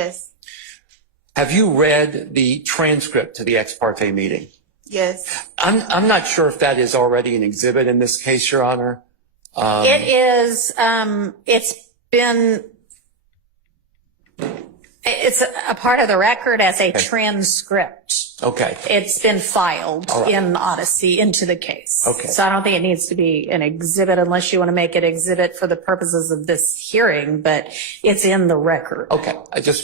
Yes. Have you read the transcript to the ex parte meeting? Yes. I'm not sure if that is already an exhibit in this case, Your Honor. It is, it's a part of the record as a transcript. Okay. It's been filed in Odyssey into the case. Okay. So I don't think it needs to be an exhibit unless you want to make it exhibit for the purposes of this hearing, but it's in the record. Okay.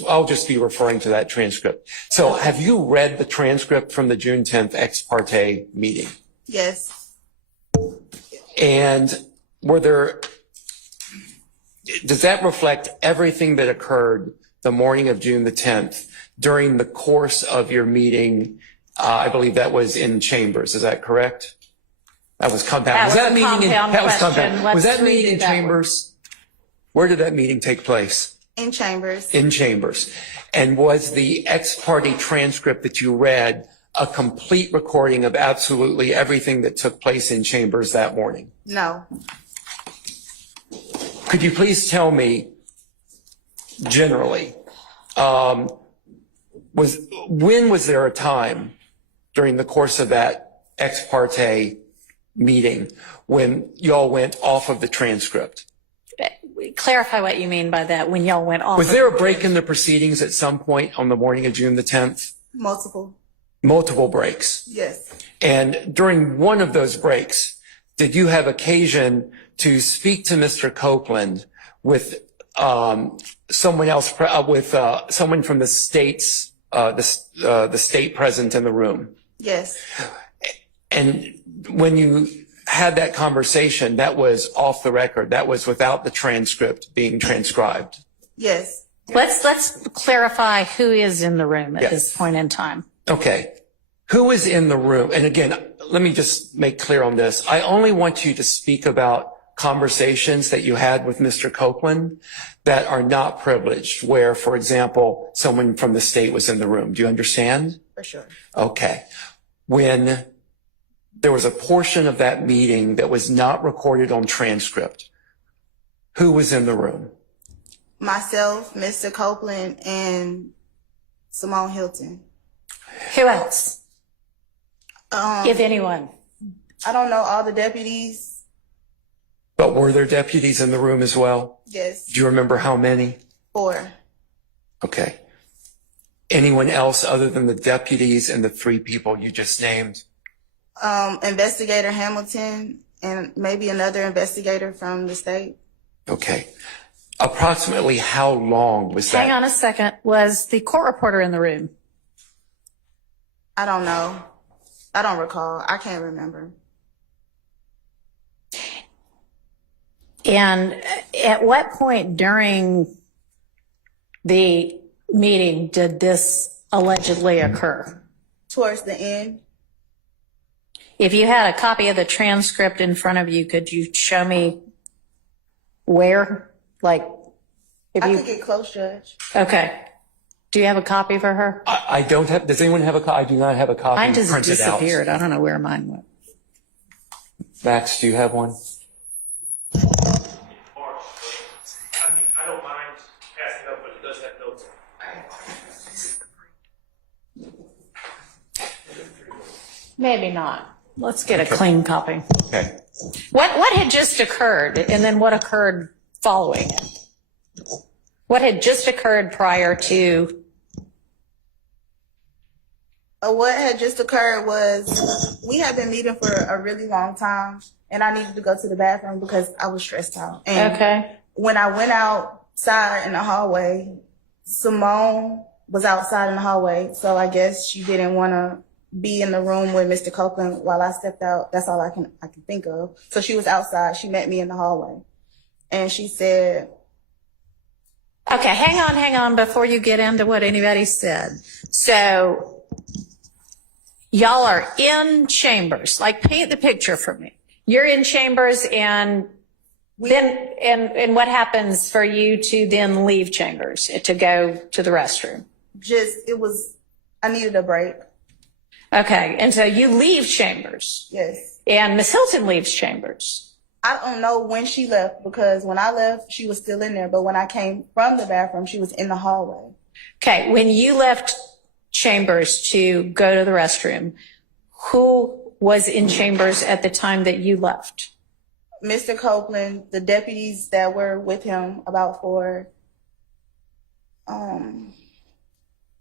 I'll just be referring to that transcript. So have you read the transcript from the June 10th ex parte meeting? Yes. And does that reflect everything that occurred the morning of June the 10th during the course of your meeting? I believe that was in chambers. Is that correct? That was compound. Was that meeting in chambers? Where did that meeting take place? In chambers. In chambers. And was the ex parte transcript that you read a complete recording of absolutely everything that took place in chambers that morning? No. Could you please tell me, generally, when was there a time during the course of that ex parte meeting when y'all went off of the transcript? Clarify what you mean by that, when y'all went off. Was there a break in the proceedings at some point on the morning of June the 10th? Multiple breaks? Yes. And during one of those breaks, did you have occasion to speak to Mr. Copeland with someone else, someone from the states, the state present in the room? Yes. And when you had that conversation, that was off the record. That was without the transcript being transcribed. Yes. Let's clarify who is in the room at this point in time. Okay. Who is in the room? And again, let me just make clear on this. I only want you to speak about conversations that you had with Mr. Copeland that are not privileged, where, for example, someone from the state was in the room. Do you understand? For sure. Okay. When there was a portion of that meeting that was not recorded on transcript, who was in the room? Myself, Mr. Copeland, and Simone Hilton. Who else? If anyone. I don't know, all the deputies. But were there deputies in the room as well? Yes. Do you remember how many? 4. Okay. Anyone else other than the deputies and the 3 people you just named? Investigator Hamilton and maybe another investigator from the state. Okay. Approximately how long was that? Hang on a second. Was the court reporter in the room? I don't know. I don't recall. I can't remember. And at what point during the meeting did this allegedly occur? Towards the end. If you had a copy of the transcript in front of you, could you show me where? Like, if I you could get close, Judge. Okay. Do you have a copy for her? I don't have. Does anyone have a copy? I do not have a copy. Mine just printed disappeared. out. I don't know where mine went. Max, do you have one? I mean, I don't mind passing up, but it does have notes. Maybe not. Let's get a clean copy. Okay. What had just occurred, and then what occurred following it? What had just occurred prior to? What had just occurred was we had been meeting for a really long time, and I needed to go to the bathroom because I was stressed out. And when I went outside in the hallway, Simone was outside in the hallway, so I guess she didn't want to be in the room with Mr. Copeland while I stepped out. That's all I can think of. So she was outside. She met me in the hallway, and she said, okay, hang on before you get into what anybody said. So y'all are in chambers. Like, paint the picture for me. You're in chambers, and then and what happens for you to then leave chambers to go to the restroom? I needed a break. Okay, and so you leave chambers. Yes. And Miss Hilton leaves chambers. I don't know when she left, because when I left, she was still in there. But when I came from the bathroom, she was in the hallway. Okay, when you left chambers to go to the restroom, who was in chambers at the time that you left? Mr. Copeland, the deputies that were with him, about 4,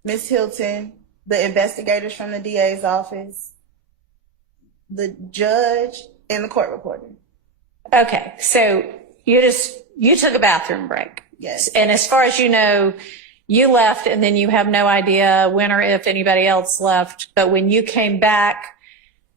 Miss Hilton, the investigators from the DA's office, the judge, and the court reporter. Okay, so you took a bathroom break. Yes. And as far as you know, you left and then you have no idea when or if anybody else left. But when you came back,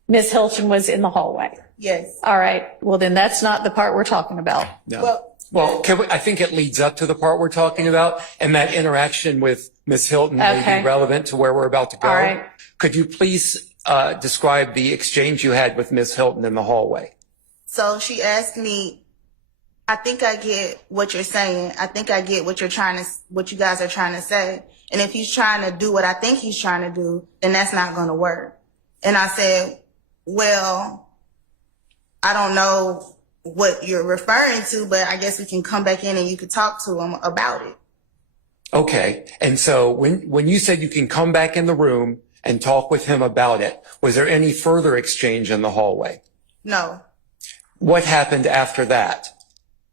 Miss Hilton was in the hallway. Yes. All right. Well, then that's not the part we're talking about. No. Well, I think it leads up to the part we're talking about, and that interaction with Ms. Hilton may be relevant to where we're about to go. All right. Could you please describe the exchange you had with Ms. Hilton in the hallway? So she asked me, I think I get what you're saying. I think I get what you guys are trying to say. And if he's trying to do what I think he's trying to do, then that's not going to work. And I said, well, I don't know what you're referring to, but I guess we can come back in and you could talk to him about it. Okay. And so when you said you can come back in the room and talk with him about it, was there any further exchange in the hallway? No. What happened after that?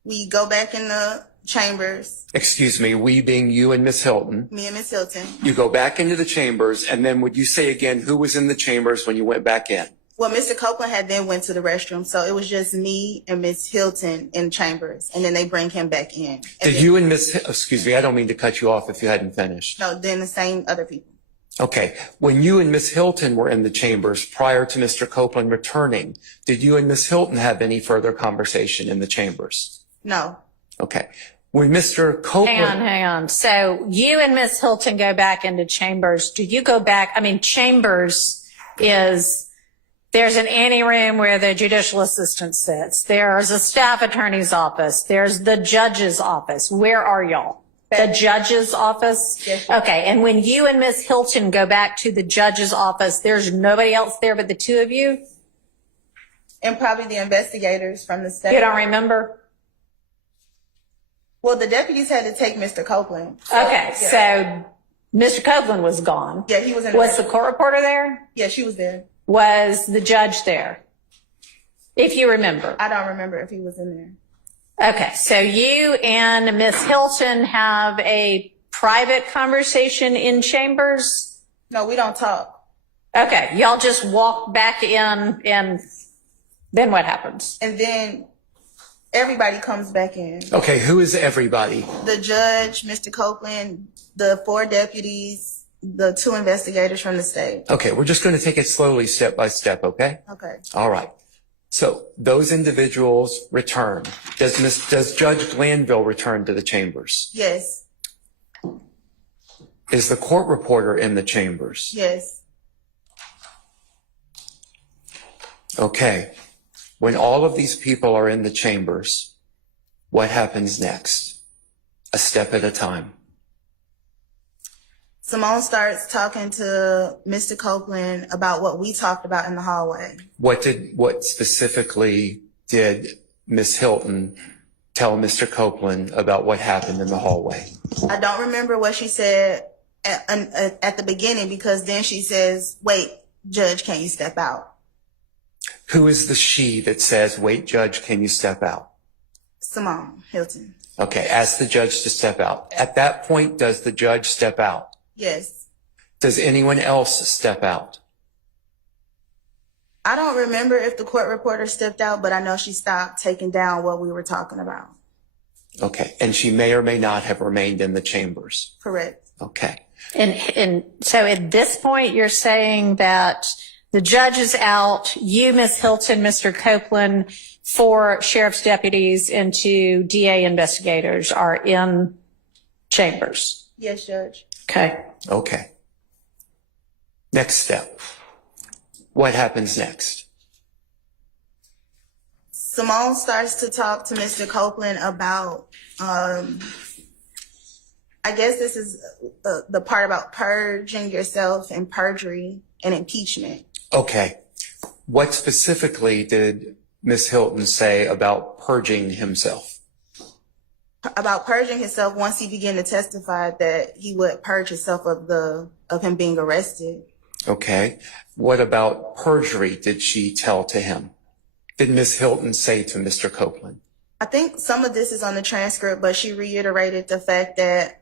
We go back in the chambers. Excuse me, we being you and Miss Hilton. Me and Miss Hilton. You go back into the chambers, and then would you say again who was in the chambers when you went back in? Well, Mr. Copeland had then went to the restroom, so it was just me and Miss Hilton in chambers, and then they bring him back in. Did you and excuse me, I don't mean to cut you off if you hadn't finished. No, then the same other people. Okay. When you and Miss Hilton were in the chambers prior to Mr. Copeland returning, did you and Miss Hilton have any further conversation in the chambers? No. Okay. When Mr. Copeland... Hang on. So you and Miss Hilton go back into chambers. Do you go back? I mean, chambers is... There's an anteroom where the judicial assistant sits. There's a staff attorney's office. There's the judge's office. Where are y'all? The judge's office? Yes. Okay. And when you and Miss Hilton go back to the judge's office, there's nobody else there but the two of you? And probably the investigators from the state. You don't remember? Well, the deputies had to take Mr. Copeland. Okay. Yeah. So Mr. Copeland was gone. Yeah, he was in Was the court reporter there? Yeah, she was there. Was the judge there? If you remember. I don't remember if he was in there. Okay, so you and Miss Hilton have a private conversation in chambers? No, we don't talk. Okay, y'all just walk back in, and then what happens? And then everybody comes back in. Okay, who is everybody? The judge, Mr. Copeland, the 4 deputies, the 2 investigators from the state. Okay, we're just going to take it slowly, step by step, okay? Okay. All right. So those individuals return. Does Judge Glanville return to the chambers? Yes. Is the court reporter in the chambers? Yes. Okay. When all of these people are in the chambers, what happens next? A step at a time. Simone starts talking to Mr. Copeland about what we talked about in the hallway. What specifically did Miss Hilton tell Mr. Copeland about what happened in the hallway? I don't remember what she said at the beginning, because then she says, wait, Judge, can you step out? Who is the she that says, wait, Judge, can you step out? Simone Hilton. Okay, ask the judge to step out. At that point, does the judge step out? Yes. Does anyone else step out? I don't remember if the court reporter stepped out, but I know she stopped taking down what we were talking about. Okay, and she may or may not have remained in the chambers. Correct. Okay. And so at this point, you're saying that the judge is out, you, Miss Hilton, Mr. Copeland, 4 sheriff's deputies and 2 DA investigators are in chambers. Yes, Judge. Okay. Okay. Next step. What happens next? Simone starts to talk to Mr. Copeland about, I guess this is the part about purging yourself and perjury and impeachment. Okay. What specifically did Miss Hilton say about purging himself? about purging himself once he began to testify that he would purge himself of him being arrested. Okay. What about perjury did she tell to him? Did Ms. Hilton say to Mr. Copeland? I think some of this is on the transcript, but she reiterated the fact that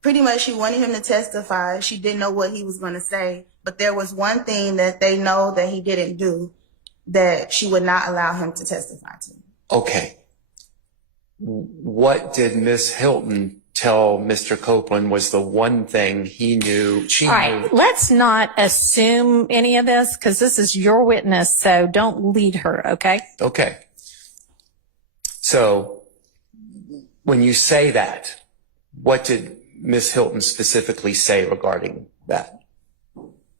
pretty much she wanted him to testify. She didn't know what he was going to say, but there was one thing that they know that he didn't do that she would not allow him to testify to. Okay. What did Ms. Hilton tell Mr. Copeland was the one thing he knew, she All knew? right, let's not assume any of this because this is your witness, so don't lead her, okay? Okay. So when you say that, what did Ms. Hilton specifically say regarding that?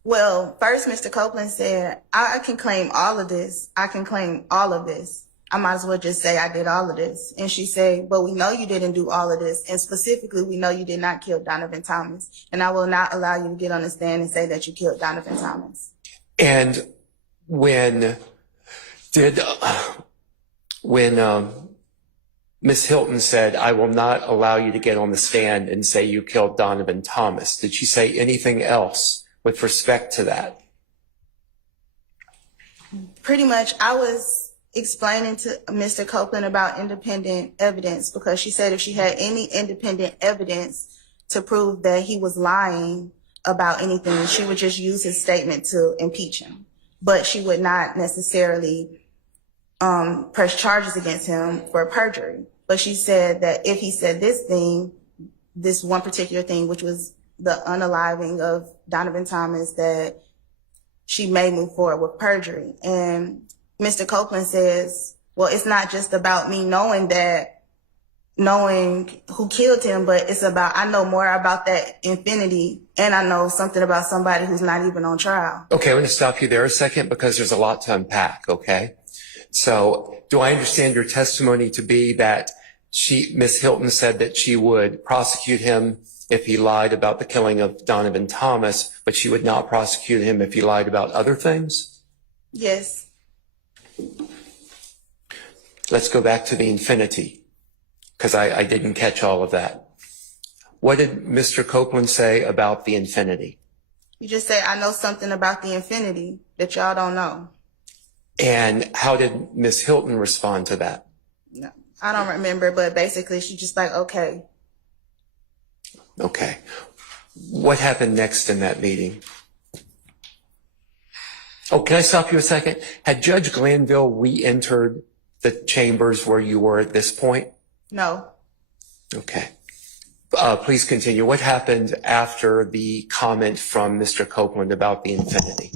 Well, first, Mr. Copeland said, I can claim all of this. I can claim all of this. I might as well just say I did all of this. And she said, but we know you didn't do all of this. And specifically, we know you did not kill Donovan Thomas. And I will not allow you to get on the stand and say that you killed Donovan Thomas. And when Ms. Hilton said, I will not allow you to get on the stand and say you killed Donovan Thomas, did she say anything else with respect to that? Pretty much, I was explaining to Mr. Copeland about independent evidence because she said if she had any independent evidence to prove that he was lying about anything, she would just use his statement to impeach him. But she would not necessarily press charges against him for perjury. But she said that if he said this thing, this one particular thing, which was the unaliving of Donovan Thomas, that she may move forward with perjury. And Mr. Copeland says, well, it's not just about me knowing who killed him, but it's about, I know more about that infinity, and I know something about somebody who's not even on trial. Okay, I'm going to stop you there a second because there's a lot to unpack, okay? So do I understand your testimony to be that Ms. Hilton said that she would prosecute him if he lied about the killing of Donovan Thomas, but she would not prosecute him if he lied about other things? Yes. Let's go back to the infinity, because I didn't catch all of that. What did Mr. Copeland say about the infinity? You just say, I know something about the infinity that y'all don't know. And how did Ms. Hilton respond to that? No, I don't remember, but basically she just like, okay. Okay. What happened next in that meeting? Oh, can I stop you a second? Had Judge Glanville re-entered the chambers where you were at this point? No. Okay. Please continue. What happened after the comment from Mr. Copeland about the infinity?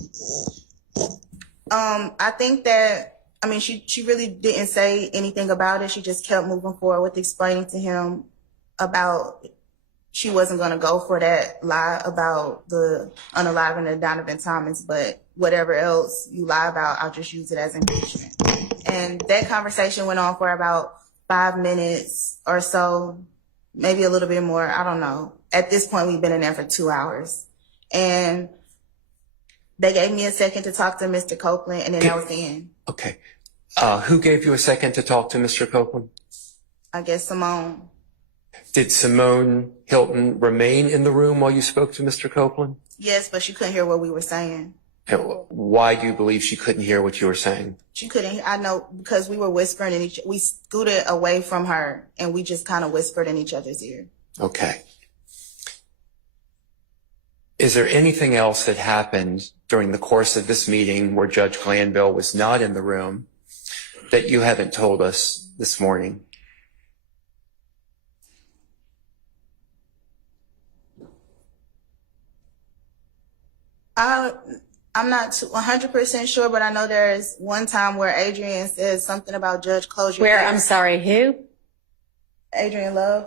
I think that, I mean, she really didn't say anything about it. She just kept moving forward with explaining to him about she wasn't going to go for that lie about the unaliving of Donovan Thomas, but whatever else you lie about, I'll just use it as impeachment. And that conversation went on for about 5 minutes or so, maybe a little bit more. I don't know. At this point, we've been in there for 2 hours. And they gave me a second to talk to Mr. Copeland, and then that was the end. Okay. Who gave you a second to talk to Mr. Copeland? I guess Simone. Did Simone Hilton remain in the room while you spoke to Mr. Copeland? Yes, but she couldn't hear what we were saying. Why do you believe she couldn't hear what you were saying? She couldn't. I know because we were whispering in we scooted away from her and we just kind of whispered in each other's ear. Okay. Is there anything else that happened during the course of this meeting where Judge Glanville was not in the room that you haven't told us this morning? I'm not 100% sure, but I know there's one time where Adrian said something about Judge close your Where, eyes. I'm sorry, who? Adrian Love.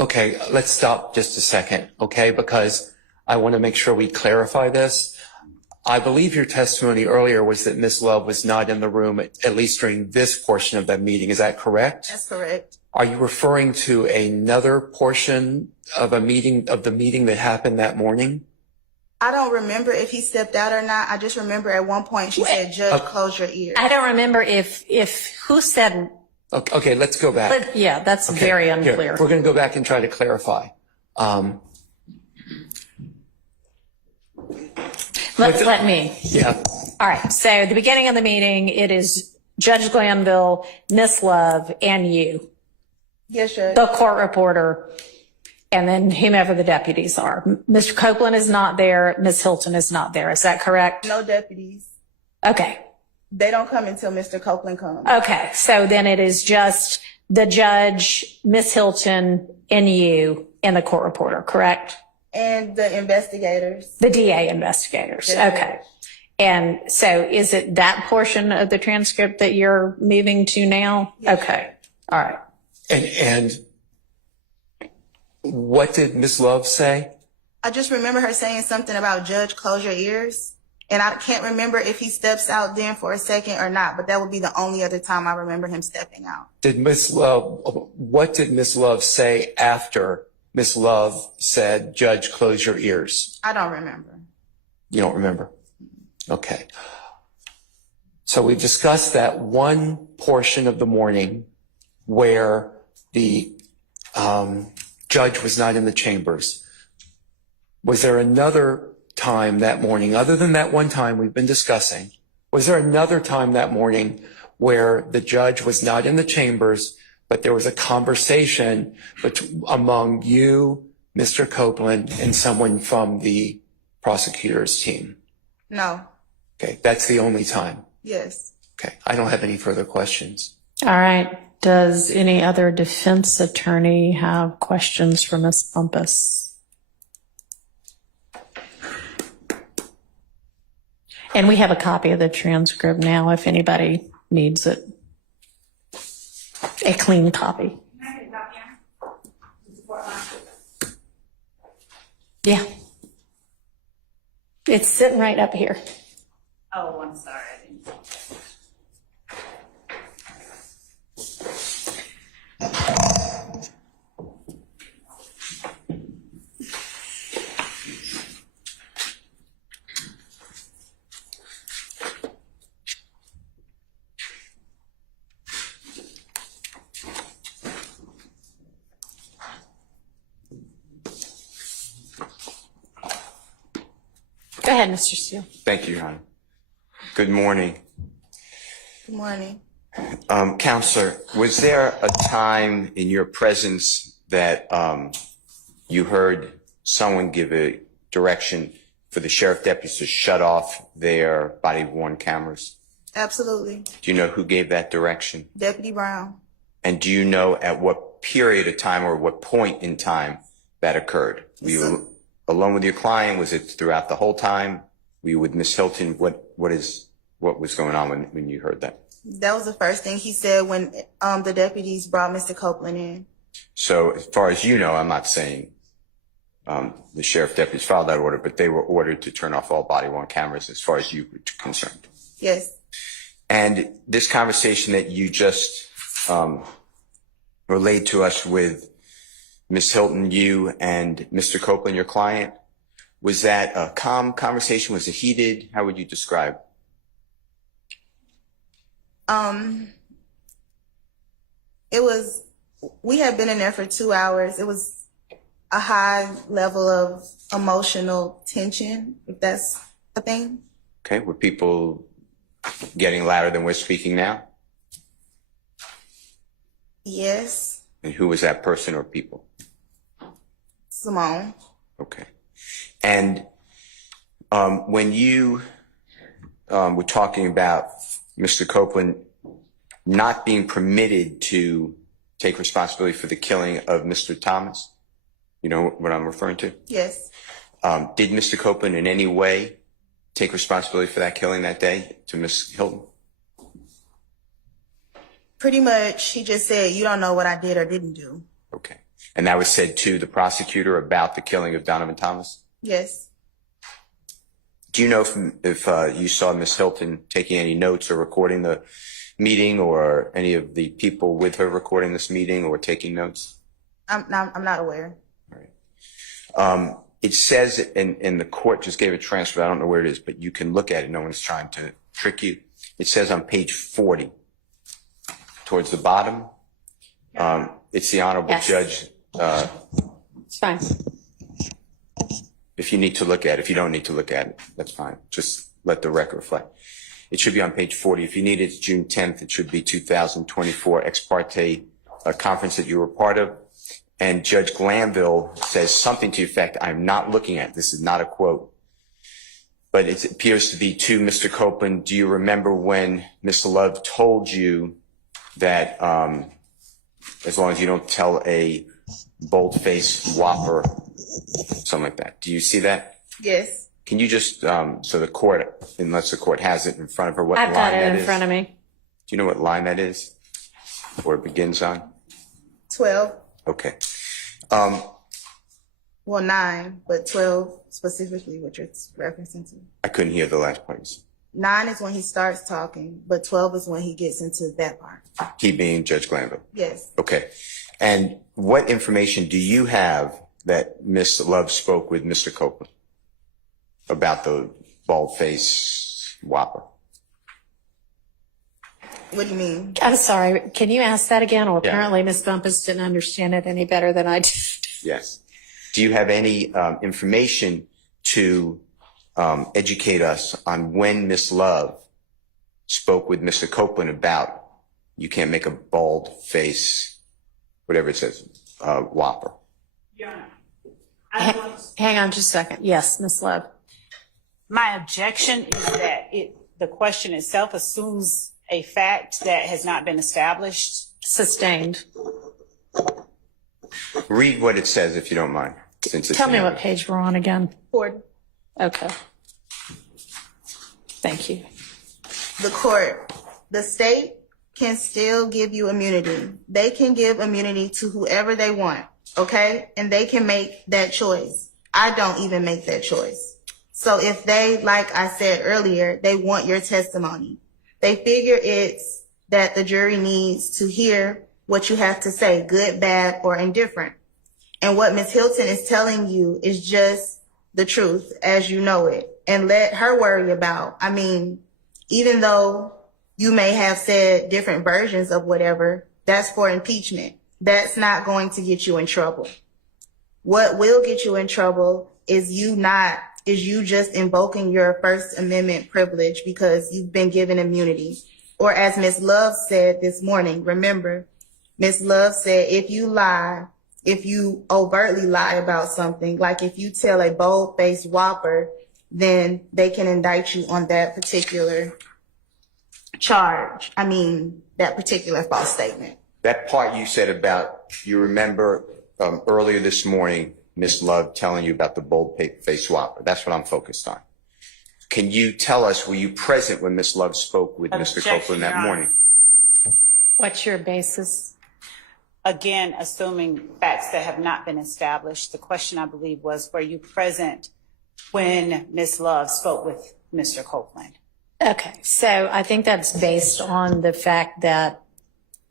Okay, let's stop just a second, okay? Because I want to make sure we clarify this. I believe your testimony earlier was that Ms. Love was not in the room, at least during this portion of that meeting. Is that correct? That's correct. Are you referring to another portion of the meeting that happened that morning? I don't remember if he stepped out or not. I just remember at one point she said, "Judge, close your ears." I don't remember if who said. Okay, let's go back. But yeah, that's very unclear. Here, we're going to go back and try to clarify. Let me. Yeah. All right. So the beginning of the meeting, it is Judge Glanville, Miss Love, and you. Yes, Judge. The court reporter, and then whomever the deputies are. Mr. Copeland is not there. Ms. Hilton is not there. Is that correct? No deputies. Okay. They don't come until Mr. Copeland comes. Okay. So then it is just the judge, Ms. Hilton, and you, and the court reporter, correct? And the investigators. The DA investigators. Yes. Okay. And so is it that portion of the transcript that you're moving to now? Yes. Okay. All right. And what did Ms. Love say? I just remember her saying something about "Judge, close your ears." And I can't remember if he steps out then for a second or not, but that would be the only other time I remember him stepping out. What did Ms. Love say after Ms. Love said, "Judge, close your ears"? I don't remember. You don't remember? Okay. So we've discussed that one portion of the morning where the judge was not in the chambers. Was there another time that morning, other than that one time we've been discussing, was there another time that morning where the judge was not in the chambers, but there was a conversation among you, Mr. Copeland, and someone from the prosecutor's team? No. Okay, that's the only time. Yes. Okay, I don't have any further questions. All right. Does any other defense attorney have questions for Ms. Bumpus? And we have a copy of the transcript now if anybody needs it. A clean copy. Yeah. It's sitting right up here. Oh, I'm sorry. I didn't. Go ahead, Mr. Steele. Thank you, Your Honor. Good morning. Good morning. Counselor, was there a time in your presence that you heard someone give a direction for the sheriff deputies to shut off their body-worn cameras? Absolutely. Do you know who gave that direction? Deputy Brown. And do you know at what period of time or what point in time that occurred? Were you alone with your client? Was it throughout the whole time? Were you with Ms. Hilton? What was going on when you heard that? That was the first thing he said when the deputies brought Mr. Copeland in. So as far as you know, I'm not saying the sheriff deputies filed that order, but they were ordered to turn off all body-worn cameras as far as you were concerned. Yes. And this conversation that you just relayed to us with Ms. Hilton, you and Mr. Copeland, your client, was that a calm conversation? Was it heated? How would you describe? We had been in there for 2 hours. It was a high level of emotional tension, if that's a thing. Okay, were people getting louder than we're speaking now? Yes. And who was that person or people? Simone. Okay. And when you were talking about Mr. Copeland not being permitted to take responsibility for the killing of Mr. Thomas, you know what I'm referring to? Yes. Did Mr. Copeland in any way take responsibility for that killing that day to Ms. Hilton? Pretty much, he just said, "You don't know what I did or didn't do." Okay. And that was said to the prosecutor about the killing of Donovan Thomas? Yes. Do you know if you saw Ms. Hilton taking any notes or recording the meeting, or any of the people with her recording this meeting or taking notes? I'm not aware. All right. It says, and the court just gave a transcript, I don't know where it is, but you can look at it. No one's trying to trick you. It says on page 40, towards the bottom, it's the Honorable Yes. Judge. It's fine. If you need to look at it, if you don't need to look at it, that's fine. Just let the record reflect. It should be on page 40. If you need it, it's June 10th. It should be 2024 Ex-Parte conference that you were part of. And Judge Glanville says something to the effect, I'm not looking at, this is not a quote, but it appears to be to Mr. Copeland. Do you remember when Mr. Love told you that as long as you don't tell a bold-faced whopper, something like that? Do you see that? Yes. Can you just, so the court, unless the court has it in front of her, what line I've that got it in is? front of me. Do you know what line that is? Or it begins on? 12. Okay. Well, 9, but 12 specifically, what you're referencing to. I couldn't hear the last part. 9 is when he starts talking, but 12 is when he gets into that part. He being Judge Glanville. Yes. Okay. And what information do you have that Ms. Love spoke with Mr. Copeland about the bald-faced whopper? What do you mean? I'm sorry. Can you ask that again? Well, Yeah. apparently Ms. Bumpus didn't understand it any better than I did. Yes. Do you have any information to educate us on when Ms. Love spoke with Mr. Copeland about you can't make a bald face, whatever it says, whopper? Your Honor, I want to- Hang on just a second. Yes, Ms. Love. my objection is that the question itself assumes a fact that has not been established. Sustained. Read what it says if you don't mind. Since it's Tell me in what there. page we're on again. 40. Okay. Thank you. The court, the state can still give you immunity. They can give immunity to whoever they want, okay? And they can make that choice. I don't even make that choice. So if they, like I said earlier, they want your testimony, they figure it's that the jury needs to hear what you have to say, good, bad, or indifferent. And what Ms. Hilton is telling you is just the truth as you know it. And let her worry about, I mean, even though you may have said different versions of whatever, that's for impeachment. That's not going to get you in trouble. What will get you in trouble is you just invoking your First Amendment privilege because you've been given immunity. Or as Ms. Love said this morning, remember, Ms. Love said, if you overtly lie about something, like if you tell a bold-faced whopper, then they can indict you on that particular charge. I mean, that particular false statement. That part you said about, you remember earlier this morning, Ms. Love telling you about the bold-faced whopper. That's what I'm focused on. Can you tell us, were you present when Ms. Love spoke with Mr. Objection, Copeland that Your Honor. morning? What's your basis? Again, assuming facts that have not been established. The question, I believe, was, were you present when Ms. Love spoke with Mr. Copeland? Okay, so I think that's based on the fact that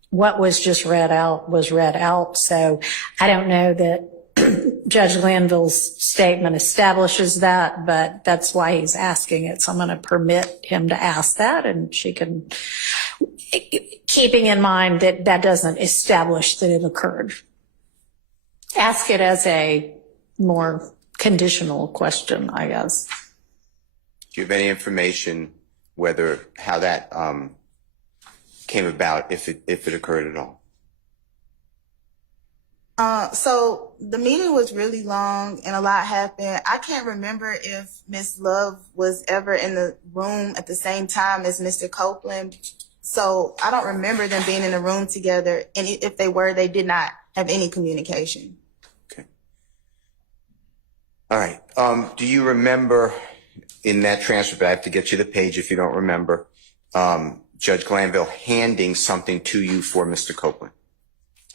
what was just read out was read out. So I don't know that Judge Glanville's statement establishes that, but that's why he's asking it. So I'm going to permit him to ask that, and she can, keeping in mind that that doesn't establish that it occurred. Ask it as a more conditional question, I guess. Do you have any information how that came about, if it occurred at all? So the meeting was really long and a lot happened. I can't remember if Ms. Love was ever in the room at the same time as Mr. Copeland. So I don't remember them being in the room together. And if they were, they did not have any communication. Okay. All right. Do you remember in that transcript, I have to get you the page if you don't remember, Judge Glanville handing something to you for Mr. Copeland?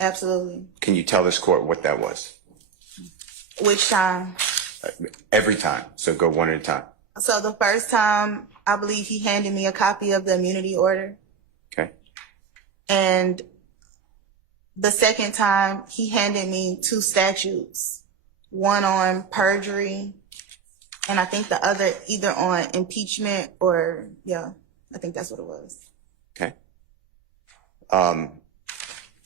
Absolutely. Can you tell this court what that was? Which time? Every time. So go one at a time. So the first time, I believe he handed me a copy of the immunity order. Okay. And the second time, he handed me 2 statutes one on perjury, and I think the other either on impeachment or, yeah, I think that's what it was. Okay.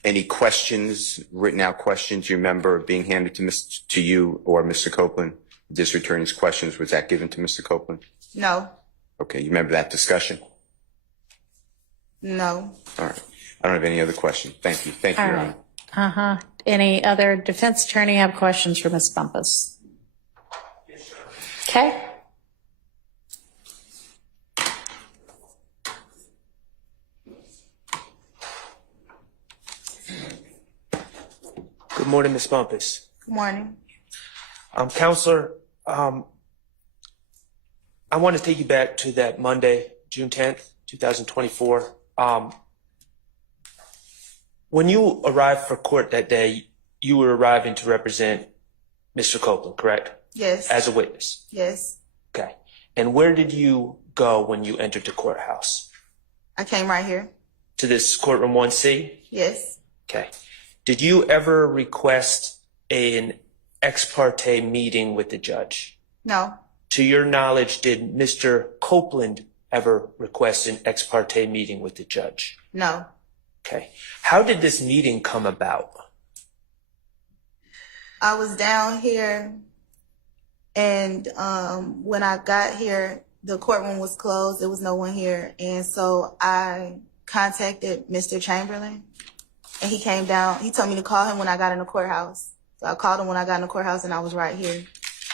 Any questions, written out questions you remember being handed to you or Mr. Copeland? District Attorney's questions, was that given to Mr. Copeland? No. Okay, you remember that discussion? No. All right. I don't have any other questions. Thank you. Thank you, Your Honor. Uh-huh. Any other defense attorney have questions for Ms. Bumpus? Okay. Good morning, Ms. Bumpus. Good morning. Counselor, I want to take you back to that Monday, June 10th, 2024. When you arrived for court that day, you were arriving to represent Mr. Copeland, correct? Yes. As a witness? Yes. Okay. And where did you go when you entered the courthouse? I came right here. To this courtroom 1C? Yes. Okay. Did you ever request an ex parte meeting with the judge? No. To your knowledge, did Mr. Copeland ever request an ex parte meeting with the judge? No. Okay. How did this meeting come about? I was down here, and when I got here, the courtroom was closed. There was no one here. And so I contacted Mr. Chamberlain, and he came down. He told me to call him when I got in the courthouse. So I called him when I got in the courthouse, and I was right here.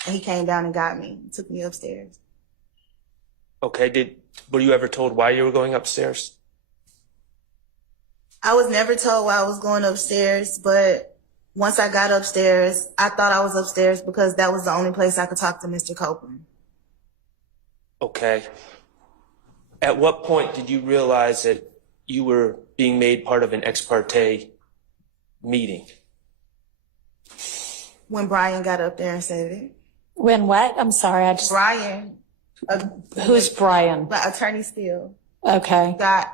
And he came down and got me, took me upstairs. Okay. Were you ever told why you were going upstairs? I was never told why I was going upstairs, but once I got upstairs, I thought I was upstairs because that was the only place I could talk to Mr. Copeland. Okay. At what point did you realize that you were being made part of an ex parte meeting? When Brian got up there and said it. When what? I'm sorry. Brian. Who's Brian? Attorney Steele. Okay. Got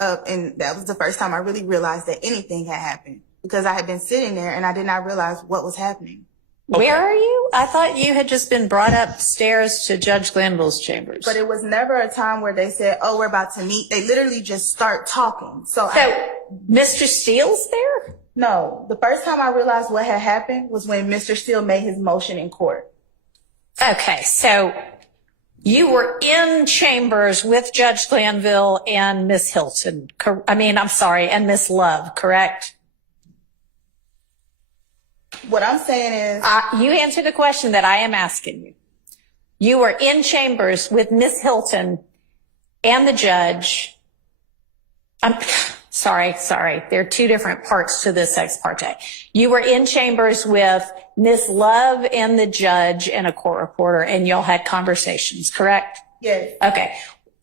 up, and that was the first time I really realized that anything had happened, because I had been sitting there and I did not realize what was happening. Okay. Where are you? I thought you had just been brought upstairs to Judge Glanville's chambers. But it was never a time where they said, oh, we're about to meet. They literally just start talking. So Mr. Steele's there? No. The first time I realized what had happened was when Mr. Steele made his motion in court. Okay, so you were in chambers with Judge Glanville and Miss Hilton. And Miss Love, correct? What I'm saying is... you answer the question that I am asking you. You were in chambers with Miss Hilton and the judge. Sorry. There are two different parts to this ex parte. You were in chambers with Miss Love and the judge and a court reporter, and y'all had conversations, correct? Yes. Okay.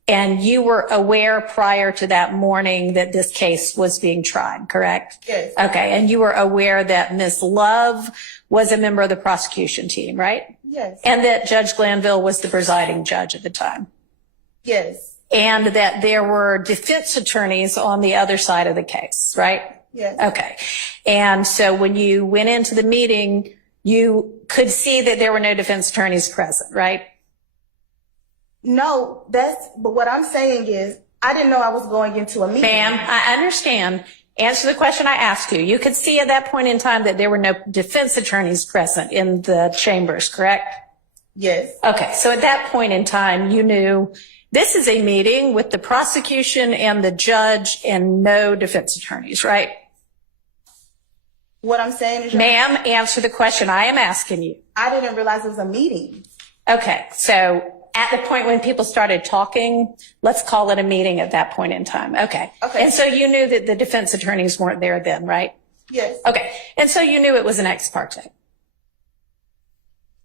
And you were aware prior to that morning that this case was being tried, correct? Yes. Okay. And you were aware that Miss Love was a member of the prosecution team, right? Yes. And that Judge Glanville was the presiding judge at the time? Yes. And that there were defense attorneys on the other side of the case, right? Yes. Okay. And so when you went into the meeting, you could see that there were no defense attorneys present, right? No, but what I'm saying is, I didn't know I was going into a meeting. Ma'am, I understand. Answer the question I asked you. You could see at that point in time that there were no defense attorneys present in the chambers, correct? Yes. Okay. So at that point in time, you knew this is a meeting with the prosecution and the judge and no defense attorneys, right? What I'm saying is... Ma'am, answer the question I am asking you. I didn't realize it was a meeting. Okay. So at the point when people started talking, let's call it a meeting at that point in time. Okay. Okay. And so you knew that the defense attorneys weren't there then, right? Yes. Okay. And so you knew it was an ex parte.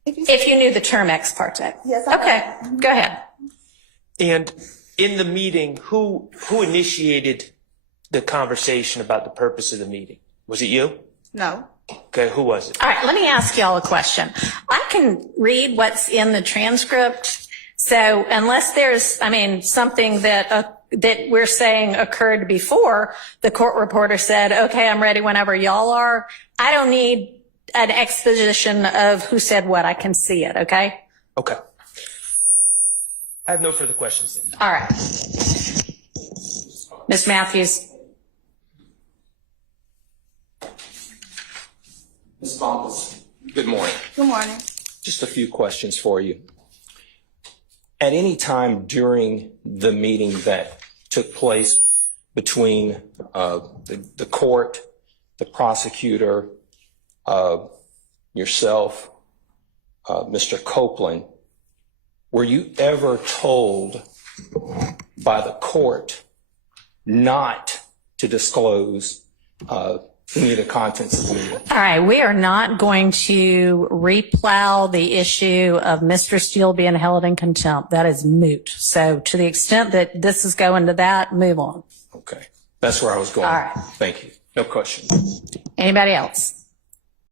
If you knew the term ex parte. Yes. Okay. Go ahead. And in the meeting, who initiated the conversation about the purpose of the meeting? Was it you? No. Okay, who was it? All right, let me ask y'all a question. I can read what's in the transcript. So unless there's, something that we're saying occurred before, the court reporter said, okay, I'm ready whenever y'all are. I don't need an exposition of who said what. I can see it, okay? Okay. I have no further questions. All right. Ms. Matthews. Ms. Bumpus, good morning. Good morning. Just a few questions for you. At any time during the meeting that took place between the court, the prosecutor, yourself, Mr. Copeland, were you ever told by the court not to disclose any of the contents of the meeting? All right, we are not going to replow the issue of Mr. Steele being held in contempt. That is moot. So to the extent that this is going to that, move on. Okay, that's where I was going. All right. Thank you. No questions. Anybody else?